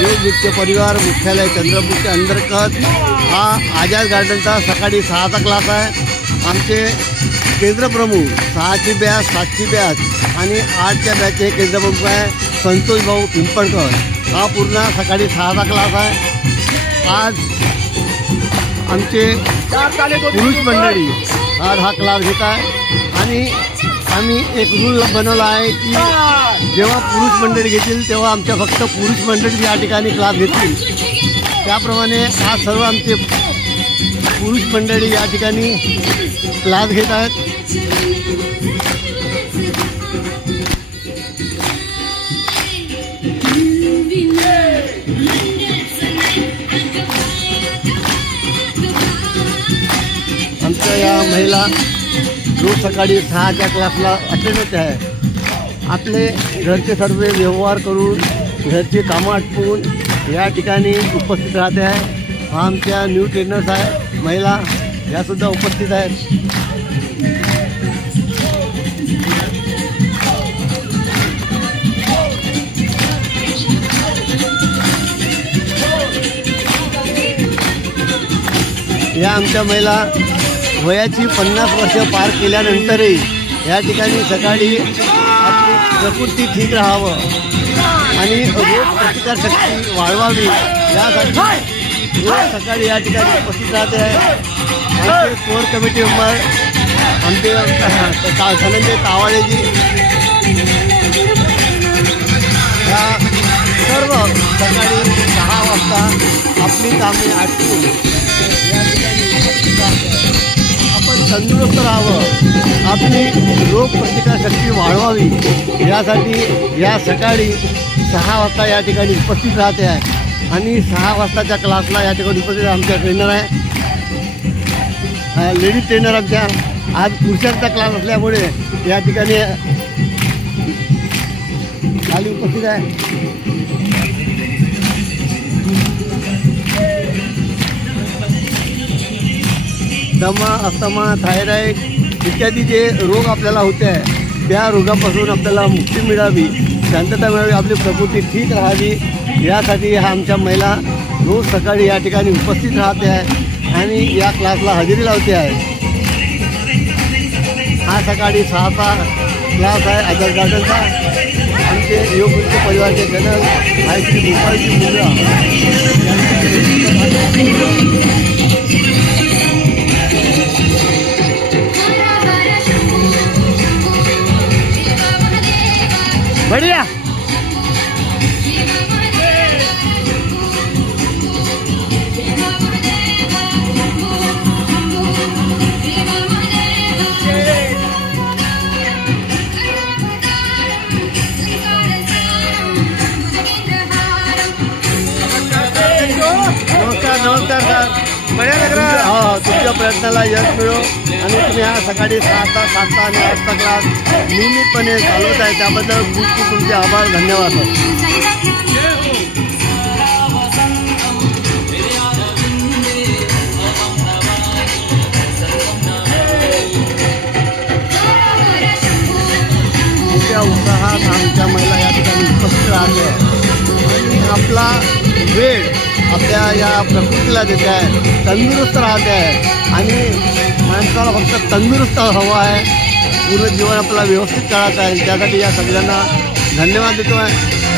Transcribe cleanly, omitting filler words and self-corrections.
योग नृत्य परिवार मुख्यालय चंद्रपूरच्या अंतर्गत हा आझाद गार्डनचा सकाळी 6चा क्लास आहे। आमचे केंद्रप्रमुख 6ची बॅच 7ची बॅच आणि 8च्या बॅचचे केंद्रप्रमुख आहे संतोष भाऊ पिंपळकर। हा पूर्ण सकाळी 6चा क्लास आहे। आज आमचे पुरुष मंडळी आज हा क्लास घेत आहे आणि आम्ही एक रूल बनवला आहे की जेव्हा पुरुष मंडळी घेतील तेव्हा आमच्या फक्त पुरुष मंडळी या ठिकाणी क्लास घेतील। त्याप्रमाणे आज सर्व आमचे पुरुष मंडळी या ठिकाणी क्लास घेत आहेत। आमच्या या महिला रोज सकाळी 6च्या क्लासला अटेंड होत आहे। आपले घरचे सर्व व्यवहार करून घरचे कामं आटपून या ठिकाणी उपस्थित राहते आहे। हा आमच्या न्यू ट्रेनर्स आहे, महिला यासुद्धा उपस्थित आहेत। या आमच्या महिला वयाची 50 वर्ष पार केल्यानंतरही या ठिकाणी सकाळी आपली प्रकृती ठीक राहावं आणि रोग प्रतिकारशक्ती वाढवावी यासाठी रोज सकाळी या ठिकाणी उपस्थित राहते आहे। आमचे कोर कमिटी मेंबर आमचे धनंजय तावाळेजी या सर्व सकाळी 6 वाजता आपली कामे आटपून या ठिकाणी उपस्थित राहते। आपण तंदुरुस्त राहावं, आपली रोग प्रतिकारशक्ती वाढवावी यासाठी या सकाळी 6 वाजता या ठिकाणी उपस्थित राहते आहे आणि 6 वाजताच्या क्लासला या ठिकाणी उपस्थित आमच्या ट्रेनर आहे लेडीज ट्रेनर आमच्या। आज पुरुषांचा क्लास असल्यामुळे या ठिकाणी खाली उपस्थित आहे। दमा, अस्थमा, थायरॉइड इत्यादी जे रोग आपल्याला होते आहे त्या रोगापासून आपल्याला मुक्ती मिळावी, शांतता मिळावी, आपली प्रकृती ठीक राहावी यासाठी हा आमच्या महिला रोज सकाळी या ठिकाणी उपस्थित राहते आहे आणि या क्लासला हजेरी लावते आहे। हा सकाळी 6चा क्लास आहे आझाद गार्डनचा। आमचे योग नृत्य परिवारचे जनरल आहे श्री गोपाळजी मुंद्रा। बढ़िया नमस्कार सर, बढिया लग रहा है। हो, तुमच्या प्रयत्नाला यश मिळो आणि तुम्ही हा सकाळी 6चा 7चा आणि 8चा क्लास नियमितपणे चालवत आहे त्याबद्दल खूप खूप तुमचे आभार, धन्यवाद सर। मोठ्या उत्साहात आमच्या महिला या ठिकाणी उपस्थित राहते आणि आपला वेळ आपल्या या प्रकृतीला देते आहे, तंदुरुस्त राहते आहे आणि माणसाला फक्त तंदुरुस्त हवं आहे, पूर्ण जीवन आपल्याला व्यवस्थित करायचं आहे। त्यासाठी या सगळ्यांना धन्यवाद देतो आहे।